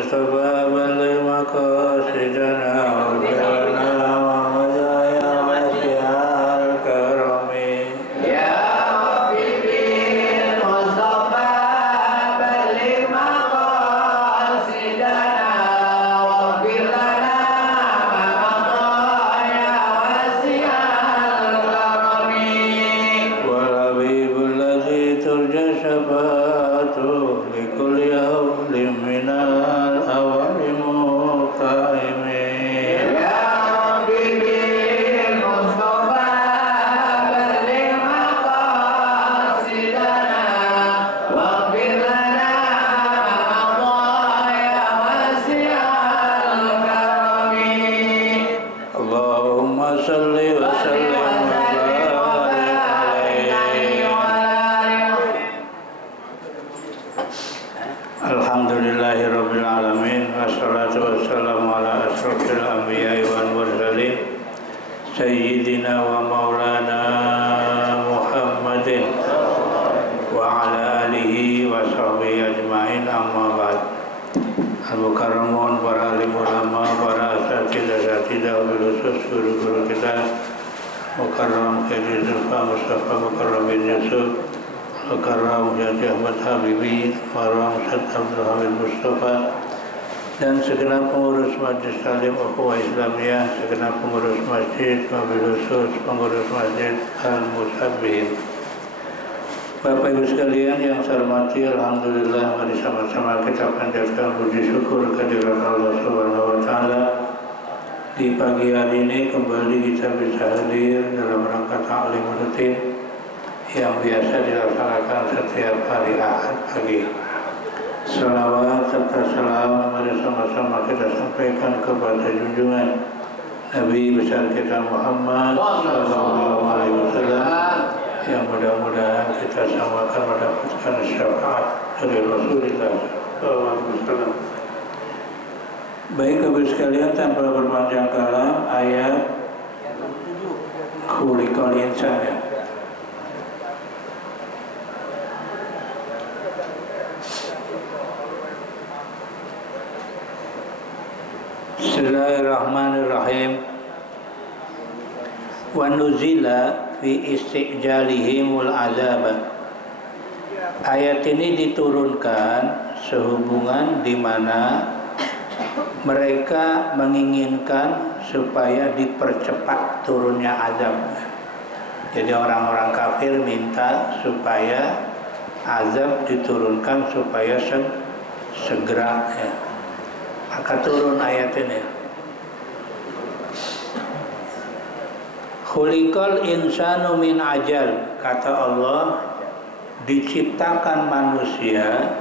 Mustafa balligh maqasidana wa firna wa mazaya wasi'al karami. Ya Habibin Mustafa balligh maqasidana wa firna ma mazaya wasi'al karami. Wal habibul ladzi turja syafa'atuhu likulli hawlin minal awali muqaimin. Ya Habibin Mustafa balligh maqasidana waghfir lana ma madaya wasi'al karami. Allahumma salli wa sallim wa barik alaihi. Alhamdulillahi rabbil alamin, wassalatu wassalamu ala asrofil anbiya'i wal mursalin sayyidina wa maulana Muhammadin wa ala alihi wa sahbihi ajma'in, amma ba'd. Al-Mukarramun, para alim ulama, para asatidah wabil khusus guru-guru kita Mukarram Khairi Zulfa Mustafa Mukarram bin Yusuf, Mukarram Haji Ahmad Habibi, Mukarram Ustaz Abdul Hamid Mustafa, dan segenap pengurus Majlis Talim Ukhuwah Islamiyah, segenap pengurus masjid, wabil khusus pengurus masjid Al-Musabbihin. Bapak Ibu sekalian yang saya hormati, alhamdulillah, mari sama-sama kita panjatkan puji syukur kehadirat Allah Subhanahu wa taala. Di pagi hari ini kembali kita bisa hadir dalam rangka ta'lim rutin yang biasa dilaksanakan setiap hari Ahad pagi. Salawat serta salam mari sama-sama kita sampaikan kepada junjungan Nabi besar kita Muhammad sallallahu alaihi wasallam, yang mudah-mudahan kita sama akan mendapatkan syafaat dari Rasulullah SAW. Baik Bapak sekalian, tanpa berpanjang kalam, ayat khuliqal insan ya. Bismillahirrahmanirrahim. Wa nuzila fi istijalihimul azab. Ayat ini diturunkan sehubungan di mana mereka menginginkan supaya dipercepat turunnya azab. Jadi orang-orang kafir minta supaya azab diturunkan supaya segera ya. Maka turun ayat ini. Khuliqal insanu min ajal, kata Allah, diciptakan manusia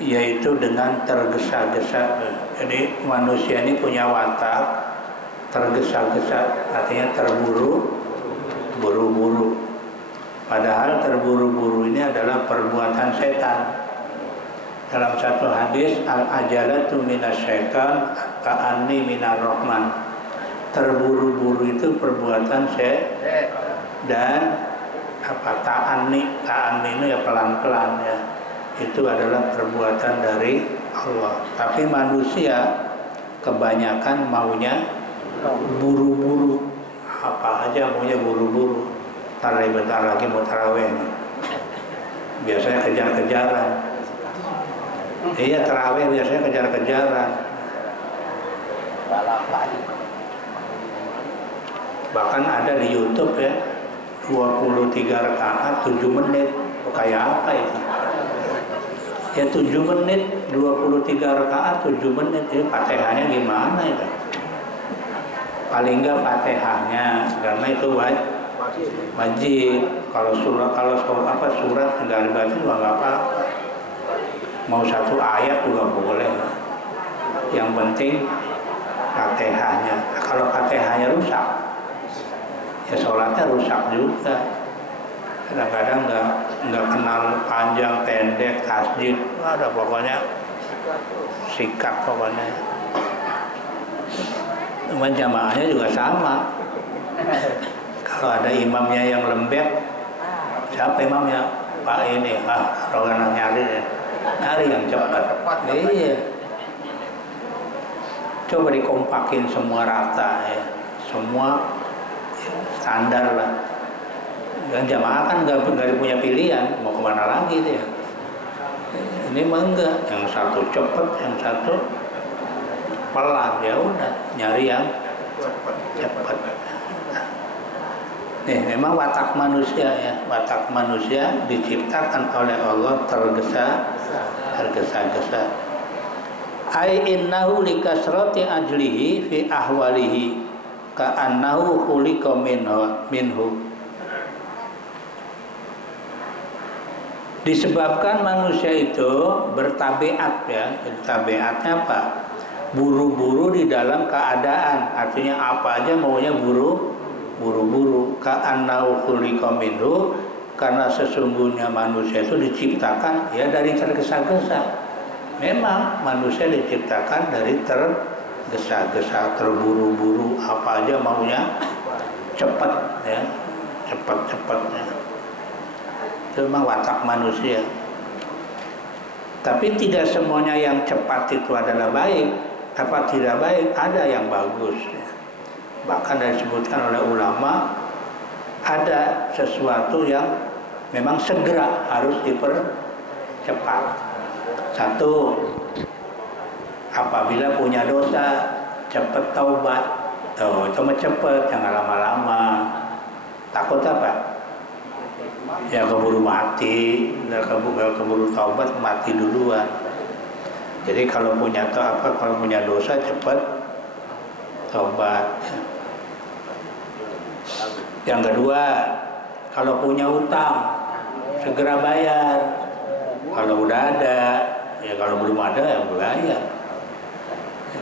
yaitu dengan tergesa-gesa. Jadi manusia ini punya watak tergesa-gesa, artinya terburu-buru. Padahal terburu-buru ini adalah perbuatan setan. Dalam satu hadis, al-ajalatu minasyaitan ka'anni minar rahman. Terburu-buru itu perbuatan dan ta'anni itu ya pelan-pelan ya. Itu adalah perbuatan dari Allah. Tapi manusia kebanyakan maunya buru-buru. Apa aja maunya buru-buru. Bentar lagi mau tarawih. Biasanya kejar-kejaran. Iya, tarawih biasanya kejar-kejaran. Bahkan ada di YouTube ya, 23 rakaat 7 menit. Kayak apa itu? Ya 7 menit, 23 rakaat 7 menit. Ini Fatihahnya gimana itu? Paling enggak Fatihahnya, karena itu wajib. Kalau surat enggak dibaca juga enggak apa. Mau satu ayat juga boleh. Yang penting Fatihahnya. Kalau Fatihahnya rusak, ya sholatnya rusak juga. Kadang-kadang nggak kenal panjang, pendek, tasjid, ada pokoknya sikat pokoknya. Cuman jamaahnya juga sama. Kalau ada imamnya yang lembek, siapa imamnya? Pak ini, rogan nyari yang cepat. Iya. Coba dikompakin semua rata ya, semua standar lah. Dan jamaah kan nggak punya pilihan mau kemana lagi dia. Ini mah enggak, yang satu cepet, yang satu pelan, ya udah nyari yang cepet. Nih, memang watak manusia ya, watak manusia diciptakan oleh Allah tergesa-gesa. Ai innahu likasrati ajlihi fi ahwalihi ka'annahu khuliqa minhu. Disebabkan manusia itu bertabiat ya, tabiatnya apa? Buru-buru di dalam keadaan, artinya apa aja maunya buru-buru. Ka'annahu khuliqa minhu, karena sesungguhnya manusia itu diciptakan ya dari tergesa-gesa. Memang manusia diciptakan dari tergesa-gesa, terburu-buru, apa aja maunya cepat ya, cepat-cepatnya. Itu memang watak manusia. Tapi tidak semuanya yang cepat itu adalah baik. Apa tidak baik? Ada yang bagus ya. Bahkan disebutkan oleh ulama, ada sesuatu yang memang segera harus dipercepat. Satu, apabila punya dosa, cepat taubat. Tuh, itu mah cepat, jangan lama-lama. Takut apa? Ya keburu mati, keburu taubat, mati duluan. Jadi kalau punya dosa cepat taubat. Yang kedua, kalau punya utang segera bayar. Kalau udah ada, ya kalau belum ada ya bayar.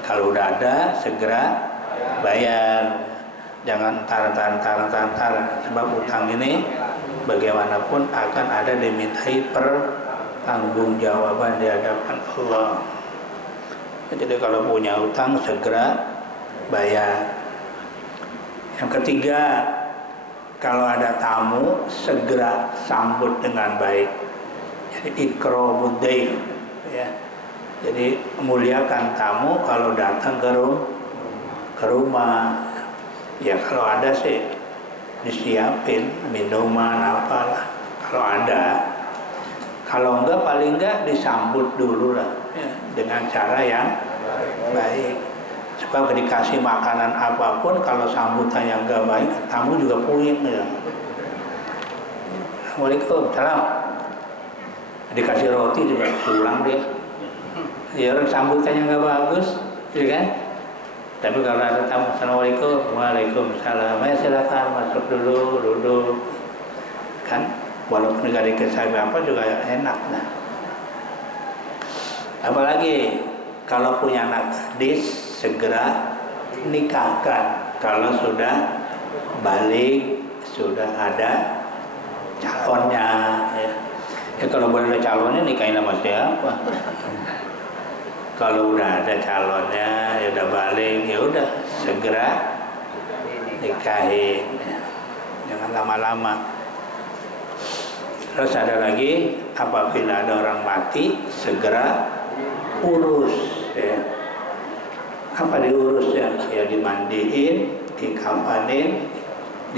Kalau udah ada segera bayar. Jangan tar. Sebab utang ini bagaimanapun akan ada dimintai pertanggungjawaban di hadapan Allah. Jadi kalau punya utang segera bayar. Yang ketiga, kalau ada tamu segera sambut dengan baik. Jadi ikramud dhaif ya. Jadi muliakan tamu kalau datang ke rumah. Ya kalau ada sih disiapin minuman apalah kalau ada. Kalau enggak paling enggak disambut dulu lah ya, dengan cara yang baik. Sebab dikasih makanan apapun kalau sambutan yang enggak baik, tamu juga puyeng ya. Assalamualaikum, salam. Dikasih roti juga pulang dia. Ya orang sambutannya enggak bagus, ya kan? Tapi kalau ada tamu, Assalamualaikum, Waalaikumsalam, ya silakan masuk dulu, duduk. Kan, walaupun nggak dikasih apa juga enak nah. Apalagi kalau punya anak gadis segera nikahkan. Kalau sudah balik, sudah ada calonnya. Ya kalau boleh ada calonnya nikahin sama siapa? Kalau udah ada calonnya, ya udah balik, ya udah segera nikahin, jangan lama-lama. Terus ada lagi, apabila ada orang mati, segera urus. Ya. Apa diurusnya? Ya dimandiin, dikafanin,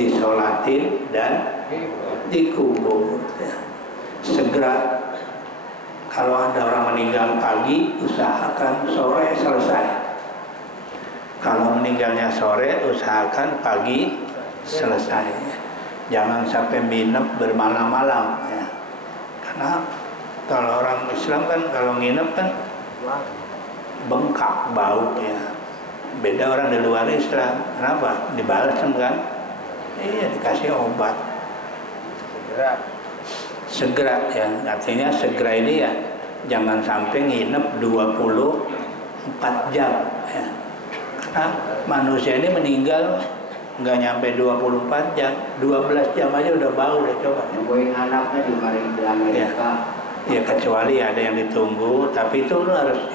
disolatin, dan dikubur. Ya. Segera. Kalau ada orang meninggal pagi, usahakan sore selesai. Kalau meninggalnya sore, usahakan pagi selesai. Jangan sampai nginep bermalam-malam. Ya. Karena kalau orang Islam kan kalau nginep kan bengkak bau ya. Beda orang di luar Islam. Kenapa? Dibalsem kan? Iya, dikasih obat. Segera ya, artinya segera ini ya jangan sampai nginep 24 jam ya. Karena manusia ini meninggal nggak nyampe 24 jam, 12 jam aja udah bau deh coba. Yang anaknya di Amerika. Ya kecuali ada yang ditunggu, tapi itu harus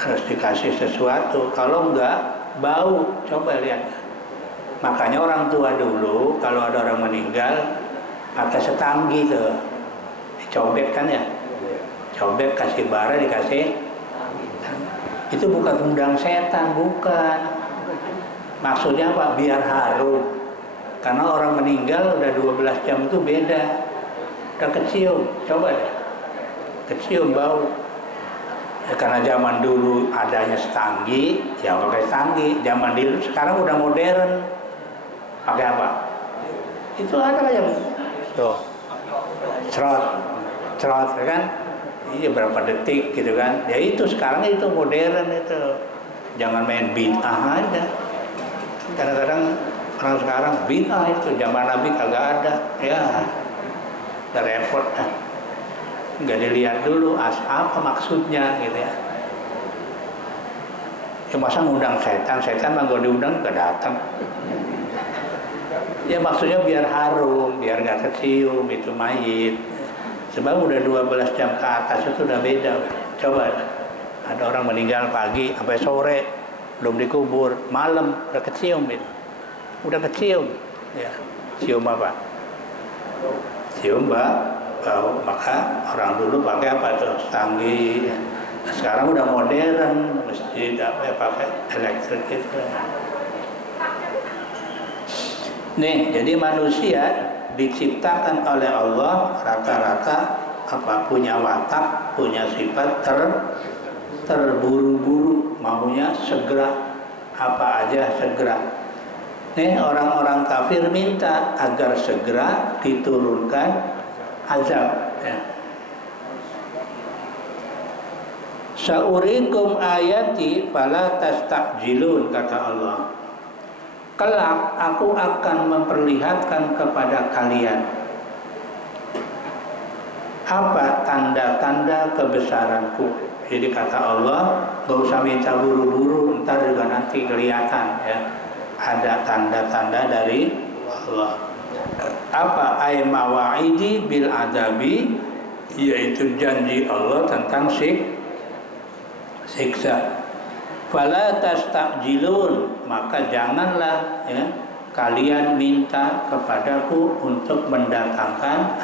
harus dikasih sesuatu. Kalau enggak bau, coba lihat. Makanya orang tua dulu kalau ada orang meninggal pakai setanggi tuh, dicobek kan ya, cobek kasih bara dikasih. Itu bukan undang setan, bukan. Maksudnya apa? Biar harum. Karena orang meninggal udah 12 jam itu beda. Udah kecium, coba deh. Kecium bau. Ya, karena zaman dulu adanya setanggi, ya pakai setanggi. Zaman dulu sekarang udah modern. Pakai apa? Itu ada yang tuh. Cerot kan? Iya berapa detik gitu kan? Ya itu sekarang itu modern itu. Jangan main bid'ah aja. Kadang-kadang orang sekarang bid'ah itu zaman Nabi kagak ada. Ya, udah repot dah. Nggak dilihat dulu apa maksudnya gitu ya. Ya masa ngundang setan mah gak diundang gak datang. Ya maksudnya biar harum, biar gak kecium itu mayit. Sebab udah 12 jam ke atas itu udah beda. Coba ada orang meninggal pagi sampai sore belum dikubur, malam udah kecium itu. Udah kecium. Ya. Cium apa? Cium bau. Maka orang dulu pakai apa tuh? Setanggi. Nah, sekarang udah modern, masjid apa ya pakai elektrik itu. Nih, jadi manusia diciptakan oleh Allah rata-rata apa punya watak, punya sifat terburu-buru, maunya segera, apa aja segera. Nih orang-orang kafir minta agar segera diturunkan azab. Ya. Saurikum ayati fala tastajilun, kata Allah. Kelak aku akan memperlihatkan kepada kalian apa tanda-tanda kebesaranku. Jadi kata Allah, gak usah minta buru-buru, ntar juga nanti kelihatan ya. Ada tanda-tanda dari Allah. Apa ay mawa'idi bil adabi, yaitu janji Allah tentang siksa. Fala tastajilun, maka janganlah ya kalian minta kepadaku untuk mendatangkan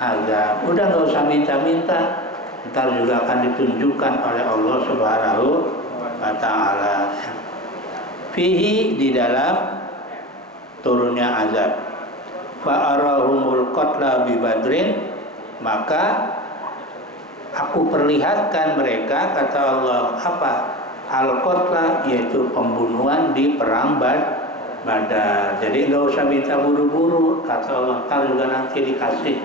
azab. Udah nggak usah minta-minta, ntar juga akan ditunjukkan oleh Allah Subhanahu wa Ta'ala. Fihi, di dalam turunnya azab. Fa'arahumul qatla bi Badrin, maka aku perlihatkan mereka, kata Allah, apa? Al-qatla, yaitu pembunuhan di perang Badar. Jadi nggak usah minta buru-buru, kata Allah, ntar juga nanti dikasih.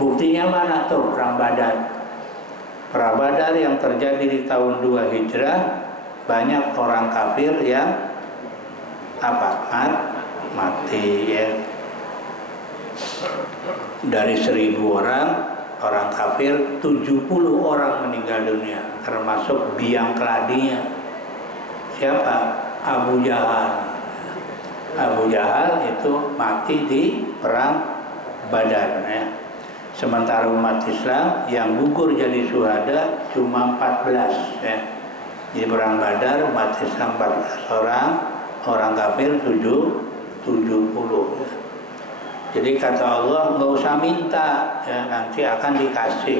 Buktinya mana tuh perang Badar? Perang Badar yang terjadi di tahun 2 Hijrah, banyak orang kafir yang apa? Mati ya. Dari 1.000 orang kafir, 70 orang meninggal dunia, termasuk biang keladinya. Siapa? Abu Jahal. Abu Jahal itu mati di perang Badar ya. Sementara umat Islam yang gugur jadi syuhada cuma 14 ya. Di perang Badar umat Islam 14 orang kafir 70 ya. Jadi kata Allah, nggak usah minta ya, nanti akan dikasih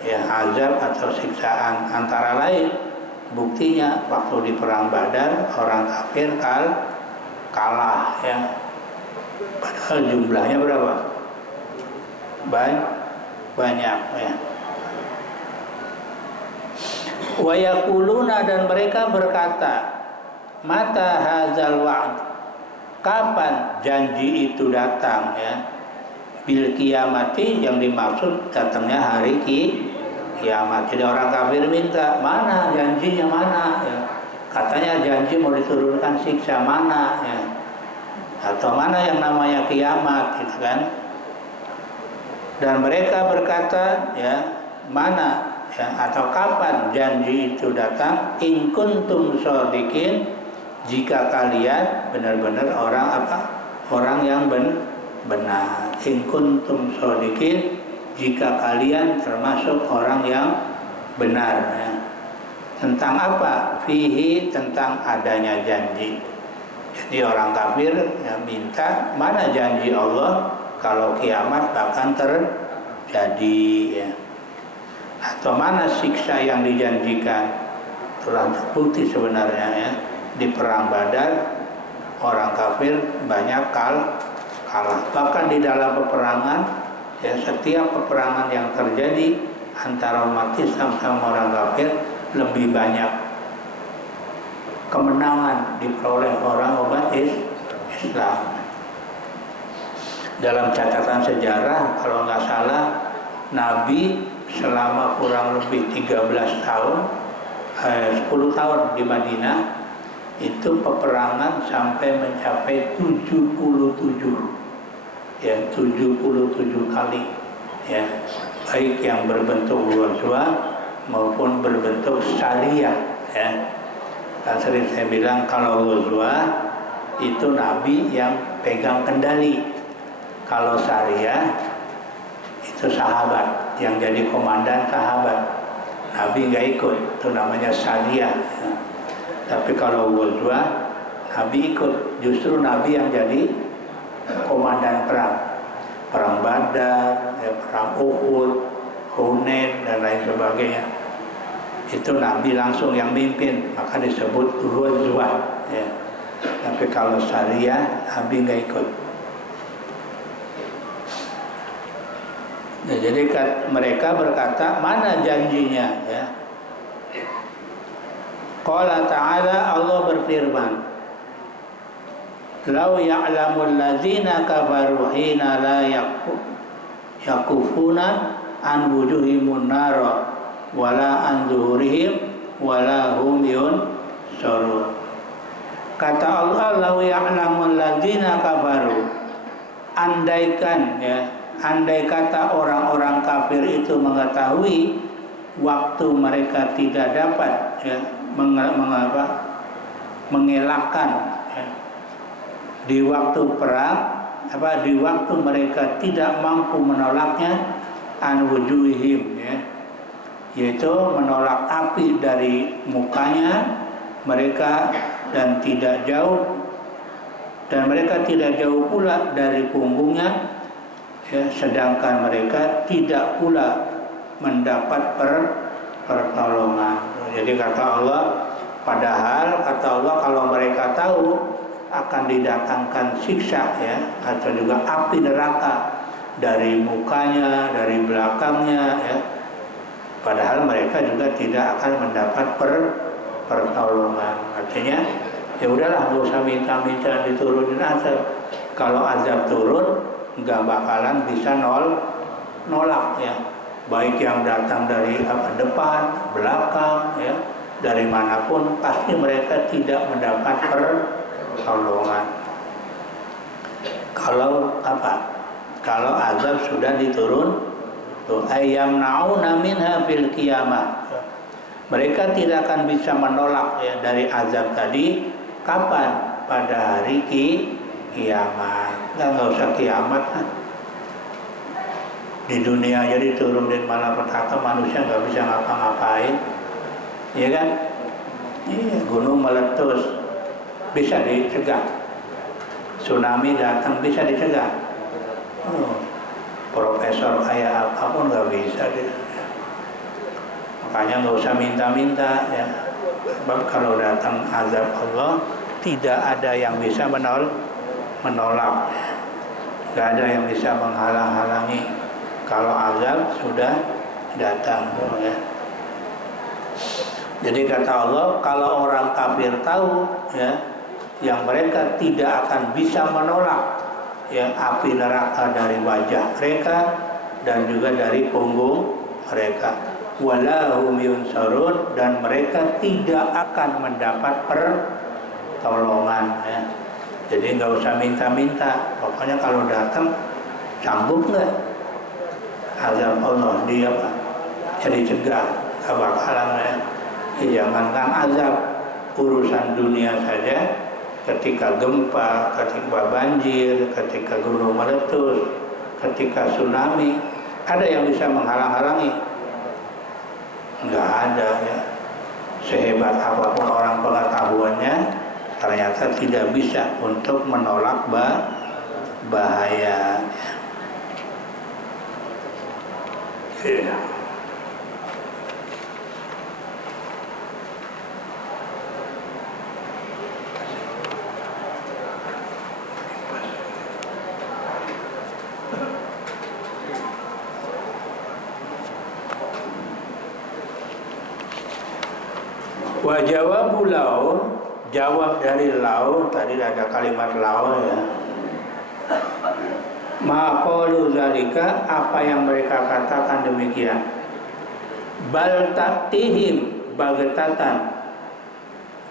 ya azab atau siksaan. Antara lain buktinya waktu di perang Badar orang kafir kalah ya. Padahal jumlahnya berapa? Banyak ya. Wa yaquluna, dan mereka berkata, mata hadzal wa'd, kapan janji itu datang ya? Bil kiamati, yang dimaksud datangnya hari kiamat. Jadi orang kafir minta, mana janjinya mana ya? Katanya janji mau diturunkan siksa, mana ya? Atau mana yang namanya kiamat gitu kan? Dan mereka berkata ya, mana ya, atau kapan janji itu datang? In kuntum shodiqin, jika kalian benar-benar orang yang benar. In kuntum shodiqin, jika kalian termasuk orang yang benar ya. Tentang apa? Fihi, tentang adanya janji. Jadi orang kafir ya, minta mana janji Allah kalau kiamat akan terjadi ya. Atau mana siksa yang dijanjikan? telah terbukti sebenarnya ya, di perang Badar orang kafir banyak kalah. Bahkan di dalam peperangan ya, setiap peperangan yang terjadi antara umat Islam sama orang kafir lebih banyak kemenangan diperoleh orang umat Islam. Dalam catatan sejarah kalau nggak salah Nabi selama kurang lebih 13 tahun 10 tahun di Madinah itu peperangan sampai mencapai 77 ya, 77 kali ya, baik yang berbentuk ghazwa maupun berbentuk syariah ya. Kan sering saya bilang kalau ghazwa itu Nabi yang pegang kendali, kalau syariah itu sahabat yang jadi komandan, sahabat. Nabi nggak ikut, itu namanya syariah ya. Tapi kalau ghazwa Nabi ikut, justru Nabi yang jadi komandan perang Badar ya, perang Uhud, Hunain dan lain sebagainya, itu Nabi langsung yang mimpin, maka disebut ghazwa ya. Tapi kalau syariah Nabi nggak ikut. Nah, jadi mereka berkata, mana janjinya ya? Qala ta'ala, Allah berfirman, "Lau ya'lamul ladzina kafaru hina la yakufuna an wujuhimun nara wala an zuhurihim wala hum yunsarun." Kata Allah, "Lau ya'lamul ladzina kafaru." Andaikan ya, andai kata orang-orang kafir itu mengetahui waktu mereka tidak dapat ya, mengelakkan ya, di waktu perang di waktu mereka tidak mampu menolaknya, an wujuhihim ya, yaitu menolak api dari mukanya mereka dan mereka tidak jauh pula dari punggungnya ya, sedangkan mereka tidak pula mendapat pertolongan. Jadi kata Allah, padahal kata Allah kalau mereka tahu akan didatangkan siksa ya, atau juga api neraka dari mukanya, dari belakangnya ya, padahal mereka juga tidak akan mendapat pertolongan. Artinya ya udahlah, nggak usah minta-minta diturunin azab. Kalau azab turun nggak bakalan bisa nolak ya, baik yang datang dari depan, belakang ya, dari manapun pasti mereka tidak mendapat pertolongan. Kalau kalau azab sudah diturun, ayam nauna minha fil qiyamah, mereka tidak akan bisa menolak ya dari azab tadi. Kapan? Pada hari kiamat. Nggak usah kiamat kan. Di dunia aja diturunin malapetaka, manusia nggak bisa ngapa-ngapain, ya kan? Iya, gunung meletus bisa dicegah, tsunami datang bisa dicegah. Profesor kayak apapun nggak bisa deh. Makanya nggak usah minta-minta ya. Sebab kalau datang azab Allah, tidak ada yang bisa menolak, nggak ada yang bisa menghalang-halangi kalau azab sudah datang ya. Jadi kata Allah, kalau orang kafir tahu ya, yang mereka tidak akan bisa menolak ya api neraka dari wajah mereka dan juga dari punggung mereka, wala hum yunsarun, dan mereka tidak akan mendapat pertolongan ya. Jadi nggak usah minta-minta, pokoknya kalau datang sanggup nggak azab Allah, dia jadi cegah, nggak bakalan ya. Jangankan azab, urusan dunia saja, ketika gempa, ketika banjir, ketika gunung meletus, ketika tsunami, ada yang bisa menghalang-halangi? Nggak ada ya. Sehebat apapun orang pengetahuannya, ternyata tidak bisa untuk menolak bahaya. Ya. Wa jawabu lau, jawab dari lau, tadi ada kalimat lau ya. Ma qalu zalika, apa yang mereka katakan demikian. Bal ta'tihim baghtatan,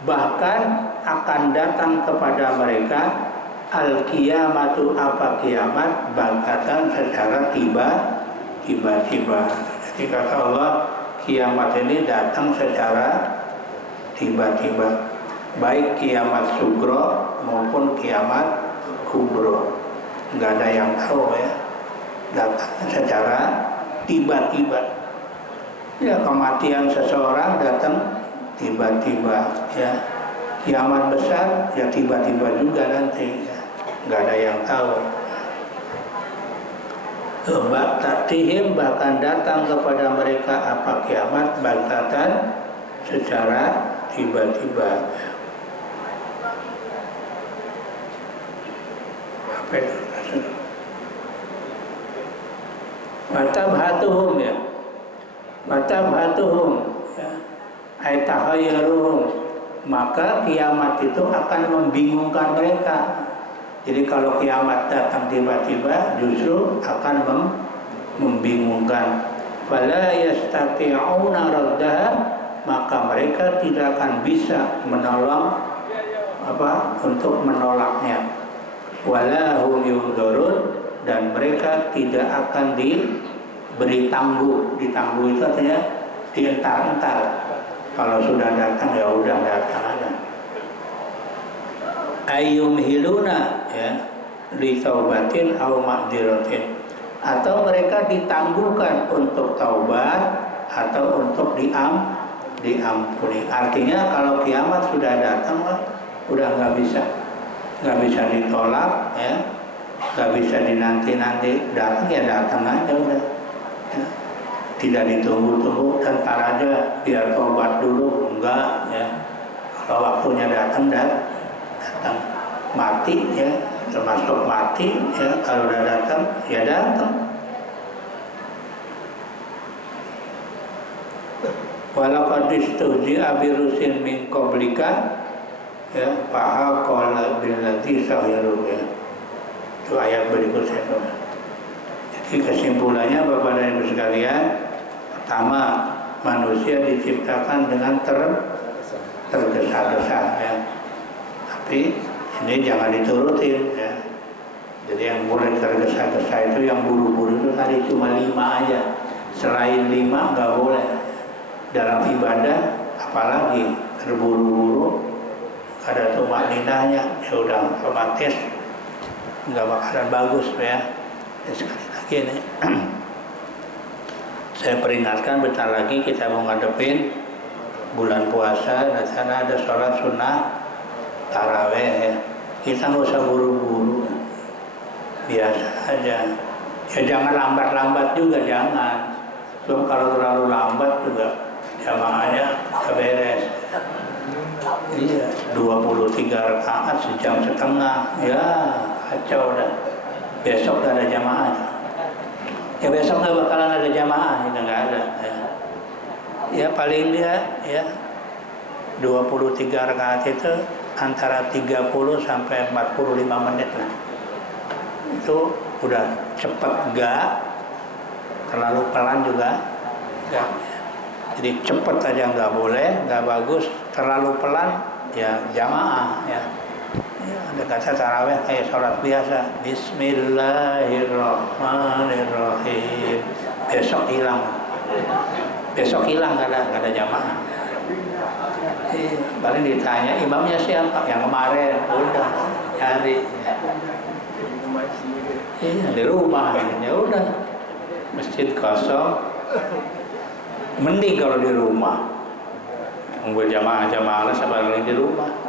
bahkan akan datang kepada mereka al-qiyamatu, apa kiamat, baghtatan, secara tiba-tiba. Jadi kata Allah, kiamat ini datang secara tiba-tiba, baik kiamat sugro maupun kiamat kubro, nggak ada yang tahu ya, datang secara tiba-tiba. Ya, kematian seseorang datang tiba-tiba ya, kiamat besar ya tiba-tiba juga nanti ya. Nggak ada yang tahu. Baktihim, bahkan datang kepada mereka apa kiamat, baktatan, secara tiba-tiba. Apa itu? Matabhatuhum ya, matabhatuhum ya, aitahayyaruhum, maka kiamat itu akan membingungkan mereka. Jadi kalau kiamat datang tiba-tiba justru akan membingungkan. Fala yastati'una raddaha, maka mereka tidak akan bisa menolong untuk menolaknya. Wala hum yunzarun, dan mereka tidak akan diberi tangguh. Ditangguh itu artinya dientar-entar. Kalau sudah datang ya udah datang aja. Ayyumhiluna ya, li taubatin aw ma'dziratin, atau mereka ditangguhkan untuk taubat atau untuk diampuni. Artinya kalau kiamat sudah datang udah nggak bisa ditolak ya, nggak bisa dinanti-nanti, datang ya datang aja udah ya. Tidak ditunggu-tunggu dan tar aja biar tobat dulu, enggak ya. Kalau waktunya datang mati ya, termasuk mati ya, kalau udah datang ya datang. Walaqad istuhzi'a birusin min qablika ya, fahaqala billadzi sahiru ya. Itu ayat berikutnya. Jadi kesimpulannya Bapak dan Ibu sekalian, pertama, manusia diciptakan dengan tergesa-gesa ya. Tapi ini jangan diturutin ya. Jadi yang boleh tergesa-gesa itu, yang buru-buru itu tadi cuma 5 aja. Selain 5 nggak boleh. Dalam ibadah apalagi terburu-buru, ada tumaninahnya, ya udah otomatis nggak bakalan bagus ya. Sekali lagi nih, saya peringatkan bentar lagi kita mau ngadepin bulan puasa, dan sana ada sholat sunnah taraweh ya. Kita nggak usah buru-buru, biasa aja ya, jangan lambat-lambat juga, jangan. Sebab kalau terlalu lambat juga jamaahnya nggak beres. Iya, 23 rakaat sejam setengah ya, kacau dah. Besok gak ada jamaah ya, besok gak bakalan ada jamaah, itu gak ada ya. Paling dia ya 23 rakaat itu antara 30 sampai 45 menit lah. Itu udah cepet, gak terlalu pelan juga gak. Jadi cepet aja nggak boleh, nggak bagus. Terlalu pelan ya jamaah ya. Ya, ada kata tarawih kayak sholat biasa, Bismillahirrahmanirrahim. Besok hilang nggak ada jamaah. Paling ditanya imamnya siapa, yang kemarin udah cari di rumah ya udah, masjid kosong. Mending kalau di rumah, nunggu jamaah sebaliknya di rumah.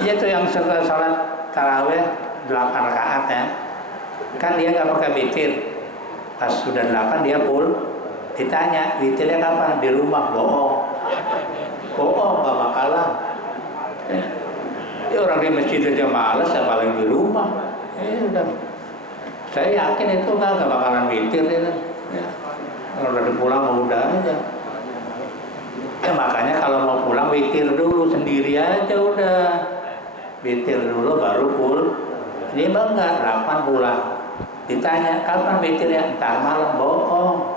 Itu yang sholat taraweh 8 rakaat ya, kan dia nggak pakai witir. Pas sudah 8 dia full. Ditanya witirnya kapan? Di rumah. Bohong nggak bakalan. Ya, orang di masjid aja malas, apalagi di rumah. Udah. Saya yakin itu nggak bakalan witir itu. Ya. Kalau udah pulang udah aja. Ya makanya kalau mau pulang witir dulu sendiri aja udah. Witir dulu baru pulang. Ini mah enggak, 8 pulang. Ditanya kapan witirnya? Entar malam, bohong.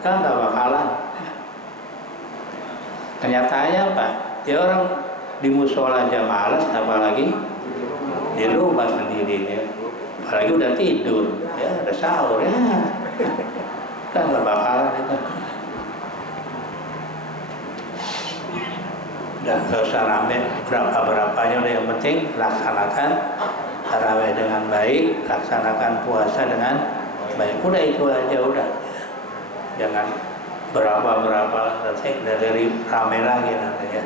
Kan enggak bakalan. Kenyataannya apa? Ya orang di musola aja malas, apalagi di rumah sendirinya. Apalagi udah tidur, ya udah sahur ya. Kan enggak bakalan itu. Udah nggak usah rame berapa-berapanya, udah yang penting laksanakan tarawih dengan baik, laksanakan puasa dengan baik. Udah itu aja udah. Jangan berapa-berapa nanti dari rame lagi nanti ya.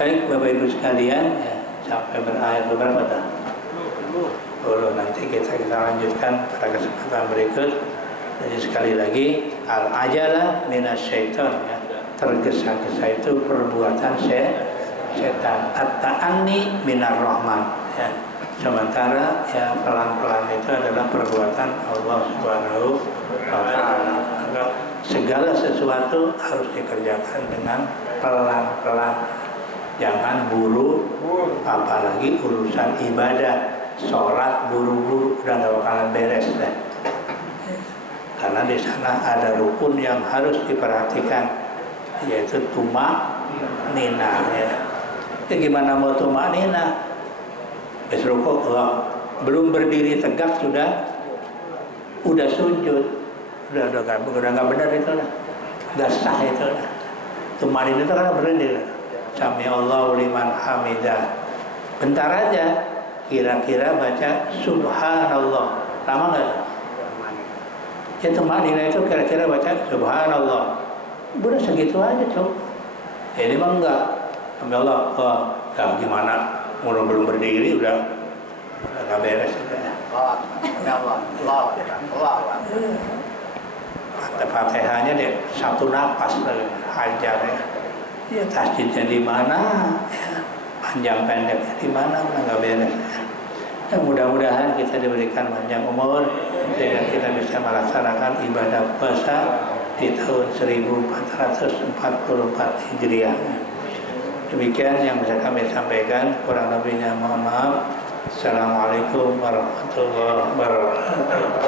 Baik Bapak Ibu sekalian, ya, sampai berakhir beberapa tahun. Nanti kita lanjutkan pada kesempatan berikut. Jadi sekali lagi al-ajalah minasyaiton ya. Tergesa-gesa itu perbuatan setan. At-ta'anni minar rahman ya. Sementara ya pelan-pelan itu adalah perbuatan Allah Subhanahu wa ta'ala. Maka segala sesuatu harus dikerjakan dengan pelan-pelan. Jangan buru, apalagi urusan ibadah. Sholat buru-buru udah nggak bakalan beres deh. Karena di sana ada rukun yang harus diperhatikan, yaitu tumak nina ya. Ya gimana mau tumak nina? Besrukuk Allah belum berdiri tegak udah sujud, udah nggak benar itu lah, nggak sah itu lah. Tumak nina itu karena berdiri. Sami Allahu liman hamidah. Bentar aja, kira-kira baca Subhanallah, lama nggak? Ya tumak nina itu kira-kira baca Subhanallah. Udah segitu aja coba. Ini mah enggak. Sami Allah, ya gimana? Belum berdiri udah nggak beres. Fatihahnya deh satu napas lagi hajar ya. Ya tasjidnya di mana? Ya, panjang pendeknya di mana? Nggak beres. Ya, mudah-mudahan kita diberikan panjang umur sehingga kita bisa melaksanakan ibadah puasa di tahun 1444 Hijriah. Demikian yang bisa kami sampaikan, kurang lebihnya mohon maaf. Assalamualaikum warahmatullahi wabarakatuh.